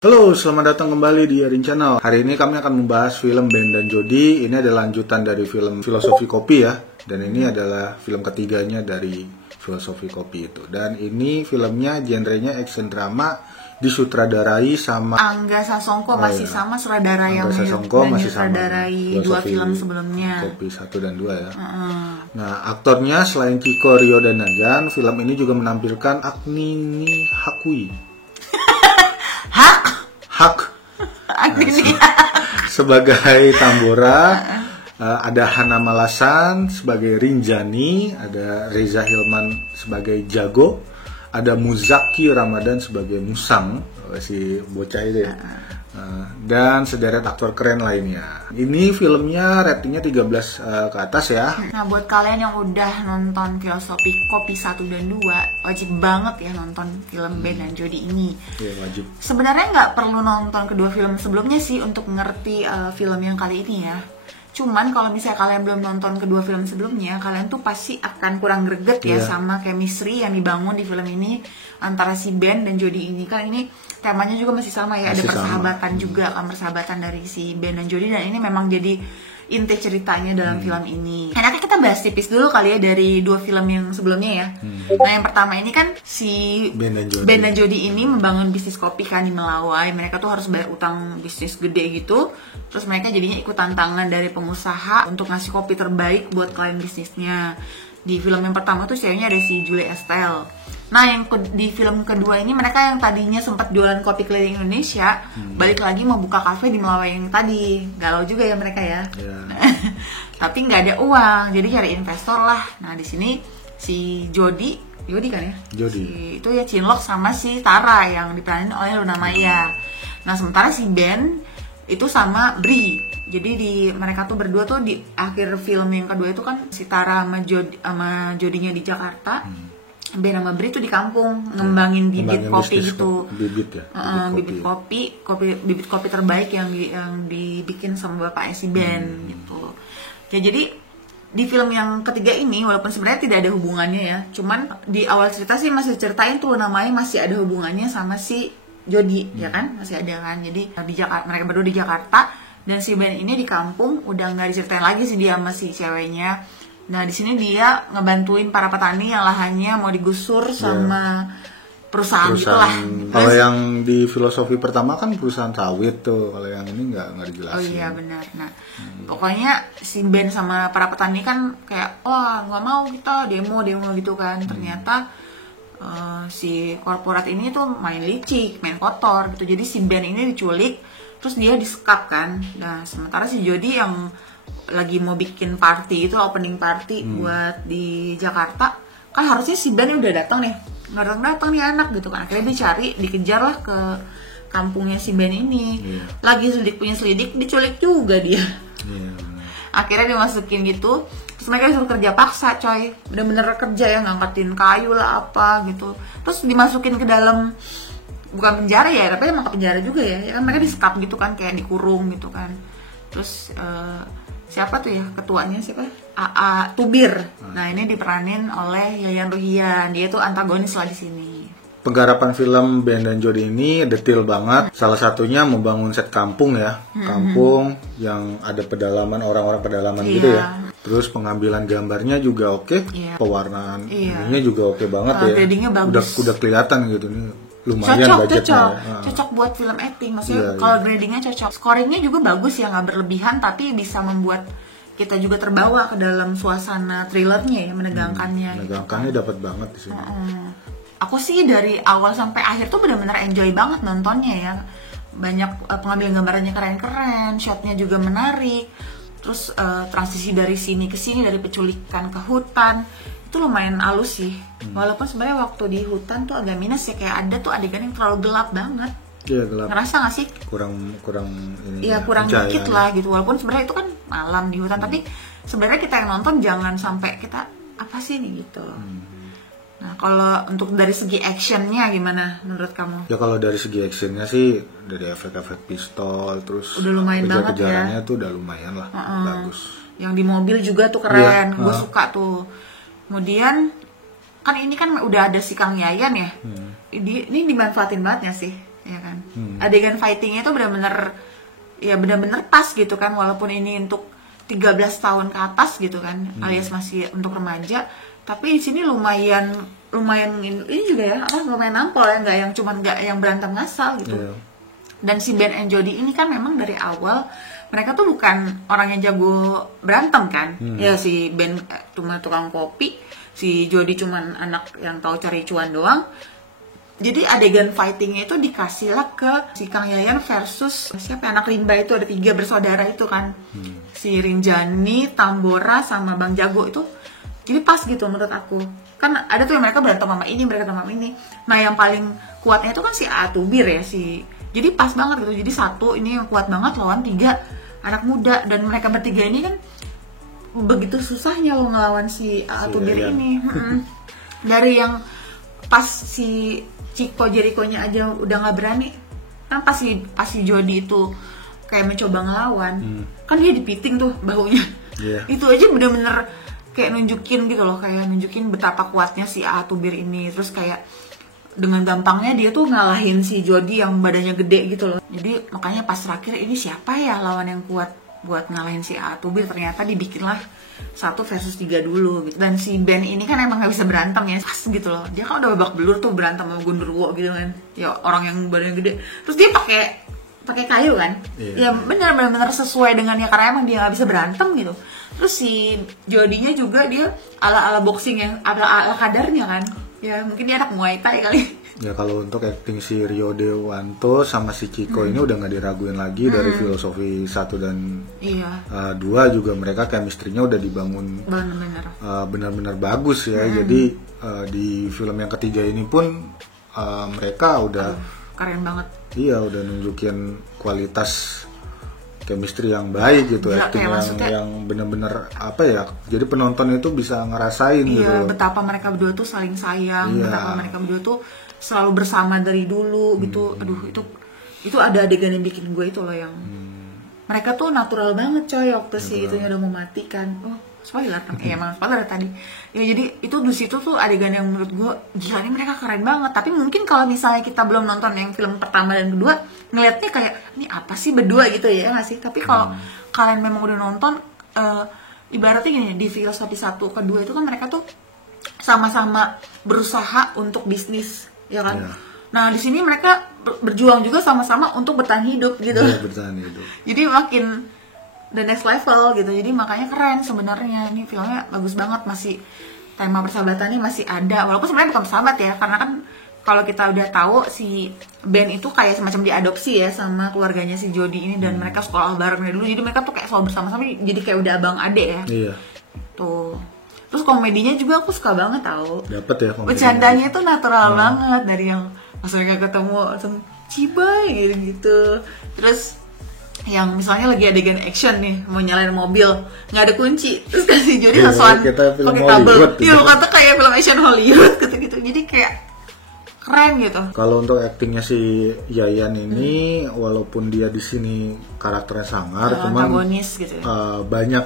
Halo, selamat datang kembali di Erin Channel. Hari ini kami akan membahas film Ben dan Jody. Ini adalah lanjutan dari film Filosofi Kopi ya. Dan ini adalah film ketiganya dari Filosofi Kopi itu. Dan ini filmnya genrenya action drama, disutradarai sama Angga Sasongko masih sama sutradara yang menyutradarai dua film sebelumnya. Kopi 1 dan 2 ya. Nah, aktornya selain Chico Rio dan Nagan, film ini juga menampilkan Agni Hakui. Hak sebagai Tambora, ada Hana Malasan sebagai Rinjani, ada Reza Hilman sebagai Jago, ada Muzaki Ramadan sebagai Musang, si bocah itu ya. Dan sederet aktor keren lainnya. Ini filmnya ratingnya 13 ke atas ya. Nah, buat kalian yang udah nonton Filosofi Kopi 1 dan 2, wajib banget ya nonton film Ben dan Jody ini. Iya, wajib. Sebenarnya nggak perlu nonton kedua film sebelumnya sih untuk ngerti film yang kali ini ya. Cuman kalau misalnya kalian belum nonton kedua film sebelumnya, kalian tuh pasti akan kurang greget ya sama chemistry yang dibangun di film ini antara si Ben dan Jody ini. Kan ini temanya juga masih sama ya, ada persahabatan juga kan, persahabatan dari si Ben dan Jody, dan ini memang jadi inti ceritanya dalam film ini. Enaknya kita bahas tipis dulu kali ya dari dua film yang sebelumnya ya. Nah, yang pertama ini kan si Ben dan Jody ini membangun bisnis kopi kan di Melawai. Mereka tuh harus bayar utang bisnis gede gitu. Terus mereka jadinya ikut tantangan dari pengusaha untuk ngasih kopi terbaik buat klien bisnisnya. Di film yang pertama tuh ceweknya ada si Julie Estelle. Nah, yang di film kedua ini mereka yang tadinya sempat jualan kopi keliling Indonesia, balik lagi mau buka kafe di Melawai yang tadi. Galau juga ya mereka ya. Tapi nggak ada uang, jadi cari investor lah. Nah, di sini si Jody kan ya? Itu ya Cinlok sama si Tara yang diperanin oleh Luna Maya. Nah, sementara si Ben itu sama Bri. Jadi mereka tuh berdua tuh di akhir film yang kedua itu kan si Tara sama Jodinya di Jakarta. Ben sama Bri tuh di kampung ngembangin bibit kopi gitu. Bibit kopi terbaik yang dibikin sama bapaknya si Ben gitu. Ya, jadi di film yang ketiga ini walaupun sebenarnya tidak ada hubungannya ya, cuman di awal cerita sih masih ceritain tuh namanya masih ada hubungannya sama si Jody ya kan, masih ada kan. Jadi di Jakarta, mereka berdua di Jakarta, dan si Ben ini di kampung udah nggak diceritain lagi sih dia sama si ceweknya. Nah, di sini dia ngebantuin para petani yang lahannya mau digusur sama perusahaan lah. Kalau yang di Filosofi pertama kan perusahaan sawit tuh, kalau yang ini nggak dijelasin. Oh iya benar. Nah, pokoknya si Ben sama para petani kan kayak, wah nggak mau kita demo gitu kan. Ternyata si korporat ini tuh main licik, main kotor gitu. Jadi si Ben ini diculik, terus dia disekap kan. Nah, sementara si Jody yang lagi mau bikin party itu, opening party buat di Jakarta, kan harusnya si Ben udah datang nih, nggak datang nih anak gitu kan. Akhirnya dicari, dikejar lah ke kampungnya si Ben ini. Lagi punya selidik, diculik juga dia. Akhirnya dimasukin gitu, terus mereka disuruh kerja paksa coy, bener-bener kerja ya, ngangkatin kayu lah apa gitu. Terus dimasukin ke dalam, bukan penjara ya, tapi emang ke penjara juga ya kan, mereka disekap gitu kan, kayak dikurung gitu kan. Terus siapa tuh ya ketuanya, siapa? AA Tubir. Nah, ini diperanin oleh Yayan Ruhian. Dia tuh antagonis lah di sini. Penggarapan film Ben dan Jody ini detail banget. Salah satunya membangun set kampung ya. Kampung yang ada pedalaman, orang-orang pedalaman gitu ya. Terus pengambilan gambarnya juga oke. Pewarnaan ininya juga oke banget ya. Gradingnya bagus. Udah kelihatan gitu nih. Lumayan budgetnya. Cocok buat film acting. Maksudnya kalau gradingnya cocok. Scoringnya juga bagus ya, nggak berlebihan tapi bisa membuat kita juga terbawa ke dalam suasana thrillernya ya, menegangkannya. Menegangkannya dapat banget di sini. Aku sih dari awal sampai akhir tuh benar-benar enjoy banget nontonnya ya. Banyak pengambilan gambarnya keren-keren, shotnya juga menarik. Terus transisi dari sini ke sini, dari penculikan ke hutan, itu lumayan halus sih. Walaupun sebenarnya waktu di hutan tuh agak minus ya, kayak ada tuh adegan yang terlalu gelap banget. Iya, gelap. Ngerasa gak sih? Kurang ini. Iya, kurang dikit lah gitu. Walaupun sebenarnya itu kan malam di hutan, tapi sebenarnya kita yang nonton jangan sampai kita apa sih nih gitu. Nah, kalau untuk dari segi actionnya gimana menurut kamu? Ya, kalau dari segi actionnya sih, dari efek-efek pistol, terus udah lumayan banget ya. Tuh udah lumayan lah, bagus. Yang di mobil juga tuh keren, gue suka tuh. Kemudian kan ini kan udah ada si Kang Yayan ya. Ini dimanfaatin banget ya sih ya kan. Adegan fightingnya itu benar-benar ya benar-benar pas gitu kan, walaupun ini untuk 13 tahun ke atas gitu kan, alias masih untuk remaja, tapi di sini lumayan ini juga ya lumayan nampol ya, nggak yang berantem ngasal gitu. Dan si Ben and Jody ini kan memang dari awal mereka tuh bukan orang yang jago berantem kan. Ya si Ben cuma tukang kopi, si Jody cuman anak yang tahu cari cuan doang. Jadi adegan fightingnya itu dikasih lah ke si Kang Yayan versus siapa anak Rimba itu, ada 3 bersaudara itu kan. Si Rinjani, Tambora sama Bang Jago itu. Jadi pas gitu menurut aku. Kan ada tuh yang mereka berantem sama ini, mereka sama ini. Nah yang paling kuatnya itu kan si Atubir ya, jadi pas banget gitu. Jadi satu ini yang kuat banget lawan 3 anak muda, dan mereka bertiga ini kan begitu susahnya lo ngelawan si Atubir ini. Dari yang pas si Chico Jericho-nya aja udah nggak berani, kan pas si Jody itu kayak mencoba ngelawan, kan dia dipiting tuh bahunya. Itu aja bener-bener kayak nunjukin gitu loh, kayak nunjukin betapa kuatnya si Atubir ini. Terus kayak dengan gampangnya dia tuh ngalahin si Jody yang badannya gede gitu loh. Jadi makanya pas terakhir ini siapa ya lawan yang kuat buat ngalahin si Atubir, ternyata dibikinlah 1 versus 3 dulu gitu. Dan si Ben ini kan emang gak bisa berantem ya, pas gitu loh. Dia kan udah babak belur tuh berantem sama Gundurwo gitu kan, ya orang yang badannya gede. Terus dia pakai kayu kan, ya benar-benar sesuai dengannya karena emang dia gak bisa berantem gitu. Terus si Jodinya juga dia ala boxing yang ala kadarnya kan, ya mungkin dia anak Muay Thai kali. Ya kalau untuk acting si Rio Dewanto sama si Chico ini udah nggak diraguin lagi. Dari filosofi 1 dan 2 juga mereka chemistry-nya udah dibangun benar-benar bagus ya. Jadi di film yang ketiga ini pun mereka udah keren banget. Iya, udah nunjukin kualitas chemistry yang baik gitu, acting yang benar-benar apa ya, jadi penonton itu bisa ngerasain gitu. Betapa mereka berdua tuh saling sayang, betapa mereka berdua tuh selalu bersama dari dulu gitu. Aduh, itu ada adegan yang bikin gue itu loh, yang mereka tuh natural banget coy waktu si itunya udah mau mati kan. Spoiler kan? Emang spoiler tadi. Ya jadi itu di situ tuh adegan yang menurut gue gila, ini mereka keren banget. Tapi mungkin kalau misalnya kita belum nonton yang film pertama dan kedua, ngeliatnya kayak ini apa sih berdua gitu ya nggak sih? Tapi kalau kalian memang udah nonton, ibaratnya gini, di filosofi 1 ke 2 itu kan mereka tuh sama-sama berusaha untuk bisnis, ya kan? Nah di sini mereka berjuang juga sama-sama untuk bertahan hidup gitu. Bertahan hidup. Jadi makin the next level gitu. Jadi makanya keren sebenarnya. Ini filmnya bagus banget, masih tema persahabatannya masih ada. Walaupun sebenarnya bukan persahabat ya, karena kan kalau kita udah tahu si Ben itu kayak semacam diadopsi ya sama keluarganya si Jody ini, dan mereka sekolah bareng dari dulu. Jadi mereka tuh kayak selalu bersama-sama, jadi kayak udah abang adek ya. Iya. Tuh. Terus komedinya juga aku suka banget tau. Dapet ya komedinya. Bercandanya tuh natural banget, dari yang pas mereka ketemu langsung cibai gitu. Terus yang misalnya lagi adegan action nih, mau nyalain mobil nggak ada kunci, terus kasih Jody langsung pakai kabel, iya kata kayak film action Hollywood gitu. Jadi kayak keren gitu. Kalau untuk aktingnya si Yayan ini, walaupun dia di sini karakternya sangar, cuman antagonis gitu ya. Banyak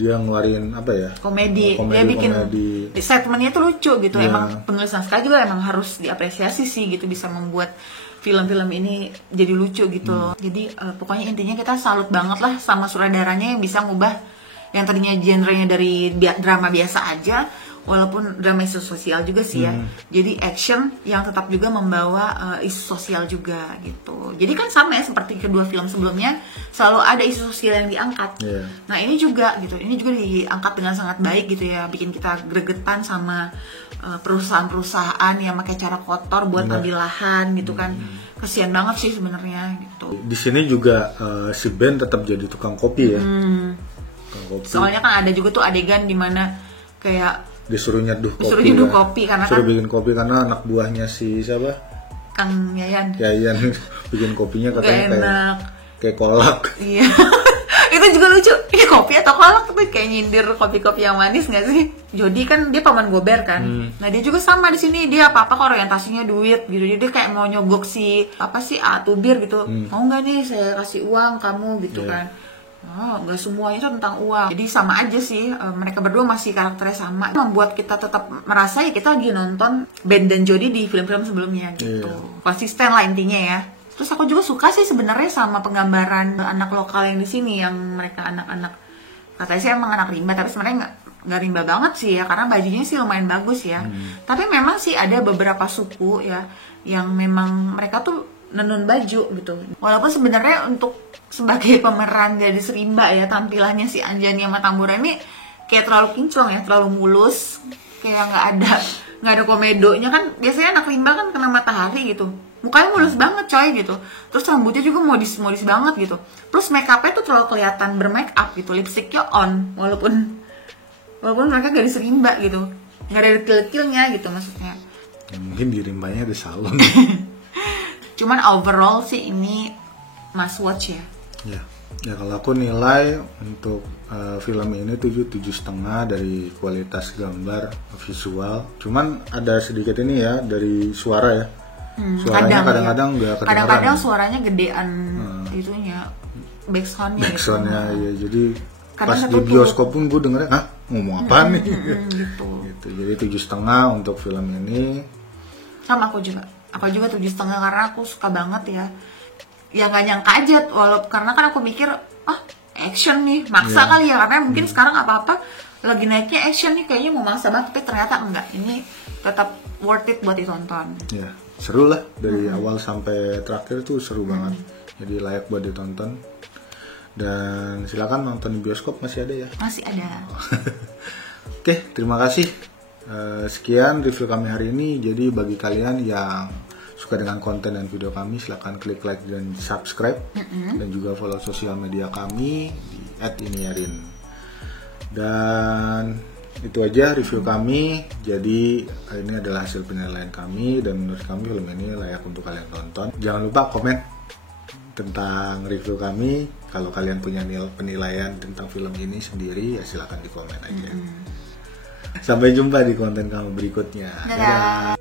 dia ngeluarin apa ya, komedi. Dia bikin di statementnya itu lucu gitu. Emang penulis naskah juga emang harus diapresiasi sih gitu, bisa membuat film-film ini jadi lucu gitu. Jadi pokoknya intinya kita salut banget lah sama sutradaranya yang bisa ngubah yang tadinya genrenya dari drama biasa aja, walaupun drama isu sosial juga sih ya. Jadi action yang tetap juga membawa isu sosial juga gitu. Jadi kan sama ya seperti kedua film sebelumnya, selalu ada isu sosial yang diangkat. Nah ini juga gitu, ini juga diangkat dengan sangat baik gitu ya, bikin kita gregetan sama perusahaan-perusahaan yang pakai cara kotor buat ambil lahan gitu kan. Kasian banget sih sebenarnya gitu. Di sini juga si Ben tetap jadi tukang kopi ya. Tukang kopi. Soalnya kan ada juga tuh adegan dimana kayak disuruh nyeduh kopi karena suruh bikin kopi karena anak buahnya si siapa? Kang Yayan. Bikin kopinya katanya enak. Kayak kolak. Iya. Itu juga lucu. Ini kopi atau kolak, tapi kayak nyindir kopi-kopi yang manis nggak sih? Jody kan dia paman Gober kan. Nah dia juga sama di sini, dia apa kok orientasinya duit gitu. Jadi dia kayak mau nyogok si Atubir gitu. Mau nggak nih saya kasih uang kamu gitu kan? Oh, nggak semuanya itu tentang uang. Jadi sama aja sih, mereka berdua masih karakternya sama. Itu membuat kita tetap merasa ya kita lagi nonton Ben dan Jody di film-film sebelumnya gitu. Konsisten lah intinya ya. Terus aku juga suka sih sebenarnya sama penggambaran anak lokal yang di sini, yang mereka anak-anak, katanya sih emang anak rimba, tapi sebenarnya nggak rimba banget sih ya, karena bajunya sih lumayan bagus ya. Tapi memang sih ada beberapa suku ya yang memang mereka tuh nenun baju gitu. Walaupun sebenarnya untuk sebagai pemeran gadis rimba ya, tampilannya si Anjani sama Tambora ini kayak terlalu kinclong ya, terlalu mulus, kayak nggak ada komedonya kan. Biasanya anak rimba kan kena matahari gitu, mukanya mulus banget coy gitu. Terus rambutnya juga modis banget gitu. Terus make upnya tuh terlalu kelihatan bermake up gitu, lipstiknya on, walaupun mereka gadis rimba gitu, nggak ada detil-detilnya gitu maksudnya. Ya, mungkin di rimbanya ada salon. Cuman overall sih ini must watch ya. Ya kalau aku nilai untuk film ini 7,5 dari kualitas gambar visual. Cuman ada sedikit ini ya dari suara ya. Suaranya kadang-kadang nggak kedengeran. Kadang-kadang suaranya gedean itunya, backsoundnya. Backsoundnya ya, jadi pas di bioskop pun gue dengernya, ngomong apa nih? Gitu. Jadi 7,5 untuk film ini. Sama aku juga 7,5 karena aku suka banget ya. Ya nggak nyangka aja, karena kan aku mikir action nih, maksa kali ya, karena mungkin sekarang apa-apa lagi naiknya action nih, kayaknya mau maksa banget, tapi ternyata enggak, ini tetap worth it buat ditonton. Ya seru lah dari awal sampai terakhir tuh seru banget, jadi layak buat ditonton. Dan silakan nonton di bioskop, masih ada ya? Masih ada. Oke, terima kasih. Sekian review kami hari ini. Jadi bagi kalian yang suka dengan konten dan video kami, silahkan klik like dan subscribe, dan juga follow sosial media kami di @iniarin. Dan itu aja review kami. Jadi ini adalah hasil penilaian kami, dan menurut kami film ini layak untuk kalian tonton. Jangan lupa komen tentang review kami. Kalau kalian punya penilaian tentang film ini sendiri, ya silahkan di komen aja. Sampai jumpa di konten kami berikutnya. Dadah.